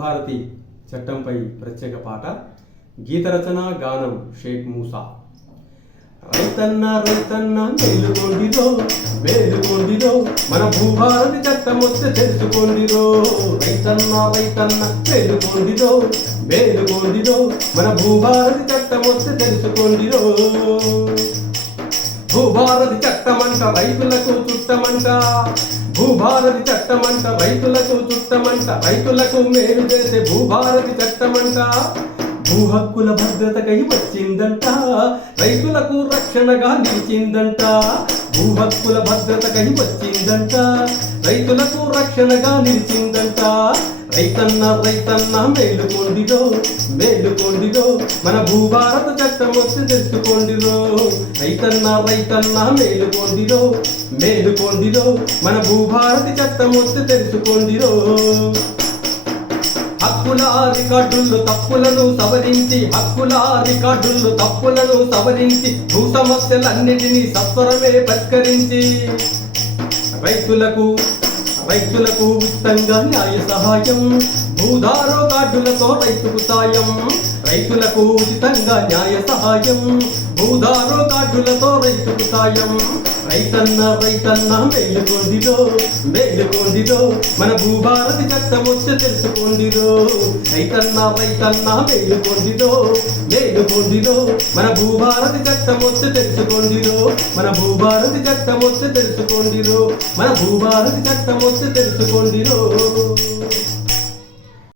భూభారతి చట్టంపై ప్రత్యేక పాట. గీత రచన గానం షేక్ మూసా. రైతన్న రైతన్న మేలుకొండిరో మేలుకొండిరో, మన భూభారతి చట్టం వస్తే తెలుసుకోండిరో. రైతన్న రైతన్న మేలుకొండిరో మేలుకొండిరో, మన భూభారతి చట్టం వస్తే తెలుసుకోండిరో. భూభారతి చట్టమంట రైతులకు చుట్టమంట, భూభారతి చట్టమంట రైతులకు చుట్టమంట, రైతులకు మేలు చేసే భూభారతి చట్టమంట. భూ హక్కుల భద్రతకై వచ్చిందంట, రైతులకు రక్షణగా నిలిచిందంట. భూ హక్కుల భద్రతకై వచ్చిందంట, రైతులకు రక్షణగా నిలిచిందంట. రైతన్న రైతన్న మేలుకొండిరో మేలుకొండిరో, మన భూభారత చట్టం వచ్చి తెలుసుకోండిరో. రైతన్న రైతన్న మేలుకొండిరో మేలుకొండిరో, మన భూభారతి చట్టం వచ్చి తెలుసుకోండిరో. హక్కుల రికార్డుల్లో తప్పులను సవరించి, హక్కుల రికార్డుల్లో తప్పులను సవరించి, భూ సమస్యలన్నిటినీ సత్వరమే పరిష్కరించి, రైతులకు ఉచితంగా న్యాయ సహాయం, భూధారో కార్డులతో రైతుకు సాయం. రైతులకు ఉచితంగా న్యాయ సహాయం, భూధారో కార్డులతో రైతుకు సాయం. రైతన్న రైతన్న మేలుకొండిరో మేలుకొండిరో, మన భూభారతి చట్టం వచ్చి తెలుసుకోండిరో. రైతన్న రైతన్న మేలుకొండిరో మేలుకొండిరో, మన భూభారతి చట్టం వచ్చి తెలుసుకోండిరో. మన భూభారతి చట్టం వచ్చి తెలుసుకోండిరో. మన భూభారతి చట్టం వచ్చి తెలుసుకోండిరో.